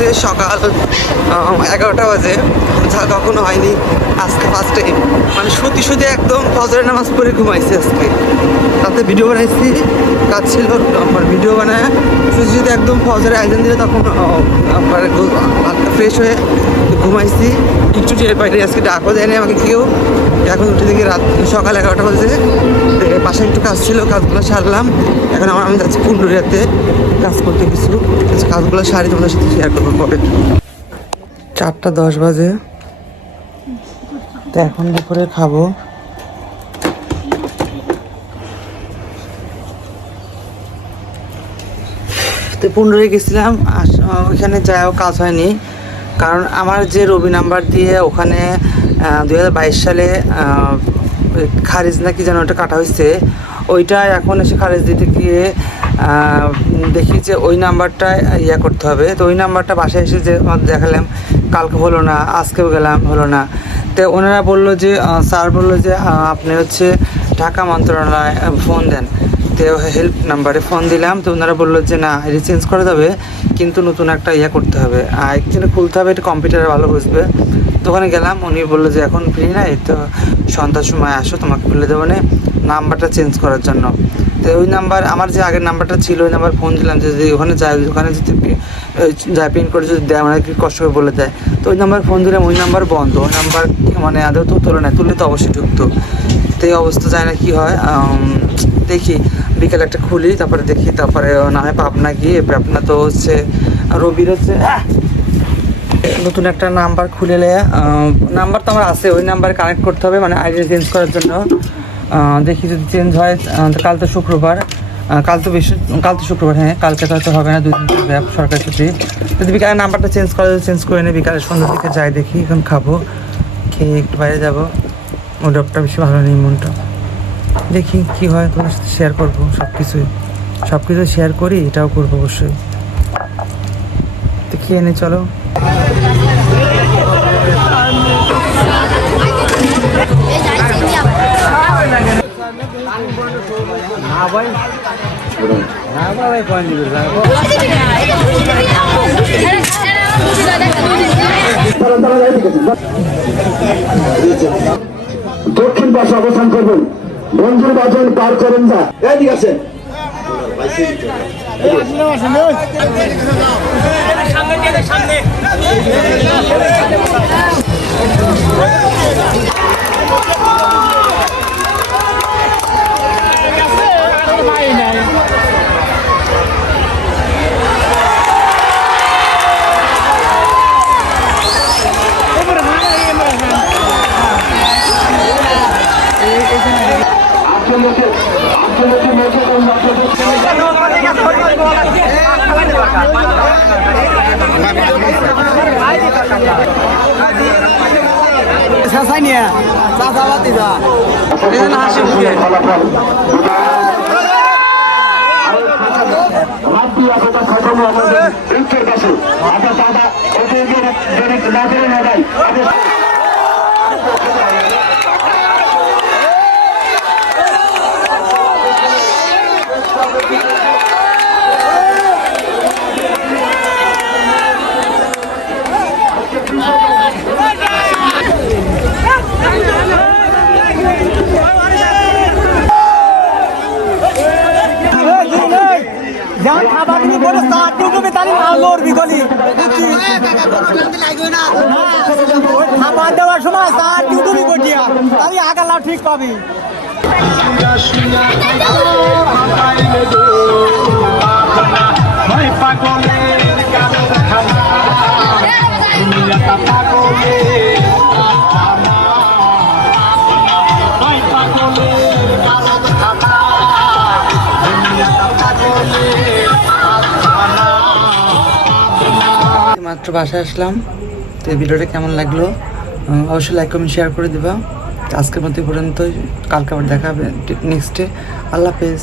হচ্ছে সকাল 11টা বাজে, যা কখনো হয়নি আজকে ফার্স্ট টাইম। মানে সত্যি সত্যি একদম ফজরের নামাজ পড়ে ঘুমাইছি আজকে, তাতে ভিডিও বানাইছি, কাজ ছিল আমার ভিডিও বানায় সত্যি সত্যি একদম ফজরের আয়োজন দিলে তখন ফ্রেশ হয়ে ঘুমাইছি। একটু টের পাইনি, আজকে ডাকও দেয়নি আমাকে কেউ। এখন উঠে দেখি রাত সকাল 11টা বাজে, বাসায় একটু কাজ ছিল, কাজগুলো সারলাম। এখন আমি যাচ্ছি পুন্ডুরিয়াতে কাজ করতে, কিছু কাজগুলো সারি তোমাদের সাথে শেয়ার করবো পরে। 4টা 10 বাজে, তো এখন দুপুরে খাবো। তো পুন্ডুরে গেছিলাম, ওইখানে যাও কাজ হয়নি, কারণ আমার যে রবি নাম্বার দিয়ে ওখানে 2022 সালে খারিজ নাকি যেন ওটা কাটা হয়েছে, ওইটা এখন এসে খারিজ দিতে গিয়ে দেখি যে ওই নাম্বারটা ইয়া করতে হবে। তো ওই নাম্বারটা বাসায় এসে যে দেখালাম, কালকে হলো না, আজকেও গেলাম, হলো না। তো ওনারা বললো যে স্যার বললো যে আপনি হচ্ছে ঢাকা মন্ত্রণালয়ে ফোন দেন। তো হেল্প নাম্বারে ফোন দিলাম, তো ওনারা বললো যে না, এটা চেঞ্জ করা যাবে, কিন্তু নতুন একটা ইয়া করতে হবে, একজনে খুলতে হবে, এটা কম্পিউটারে ভালো বুঝবে। তো ওখানে গেলাম, উনি বললো যে এখন ফ্রি নাই, তো সন্ধ্যার সময় আসো, তোমাকে খুলে দেবো না নাম্বারটা চেঞ্জ করার জন্য। তো ওই নাম্বার, আমার যে আগের নাম্বারটা ছিল ওই নাম্বার ফোন দিলাম যে ওখানে যায়, ওখানে যদি যায় প্রিন্ট করে যদি দেয়, মানে কি কষ্ট করে বলে দেয়। তো ওই নাম্বার ফোন দিলাম, ওই নাম্বার বন্ধ, ওই নাম্বার মানে আদৌ তো তোলে না, তুললে তো অবশ্যই ঢুকতো। তো এই অবস্থা যায় না কি হয়, দেখি বিকেলে একটা খুলি, তারপরে দেখি, তারপরে না হয় পাবনা গিয়ে, পাবনা তো হচ্ছে রবির হচ্ছে নতুন একটা নাম্বার খুলে নাম্বার তো আমার আছে, ওই নাম্বারে কানেক্ট করতে হবে, মানে আইডি চেঞ্জ করার জন্য। দেখি যদি চেঞ্জ হয়, কাল তো শুক্রবার, কাল তো শুক্রবার, হ্যাঁ কালকে তো হয়তো হবে না, 2 দিন সরকারি ছুটি। যদি বিকালে নাম্বারটা চেঞ্জ করে নিই, বিকালে সন্ধ্যার দিকে যাই, দেখি এখন খাবো, খেয়ে একটু বাইরে যাবো। ওটা বেশি ভালো নেই মনটা, দেখি কি হয়, তোমার সাথে শেয়ার করবো সব কিছু শেয়ার করি, এটাও করবো অবশ্যই। তো খেয়ে নে, চলো। দক্ষিণ পাশে অবস্থান করবেন, বন্ধুর বাজন পার করেন যা, এদিকে আছেন। যেমন খাবার তুমি বলো সার তুমি তাহলে আলোর বিকলি খাবার দেওয়ার সময় সার তুমি বটিয়া তাহলে আগালা ঠিক পাবি। মাত্র বাসায় আসলাম, তো এই ভিডিওটা কেমন লাগলো অবশ্যই লাইক কমেন্ট শেয়ার করে দিবা। আজকের মতো পর্যন্ত, কালকে আবার দেখা হবে নেক্সট ডে। আল্লাহ হাফেজ।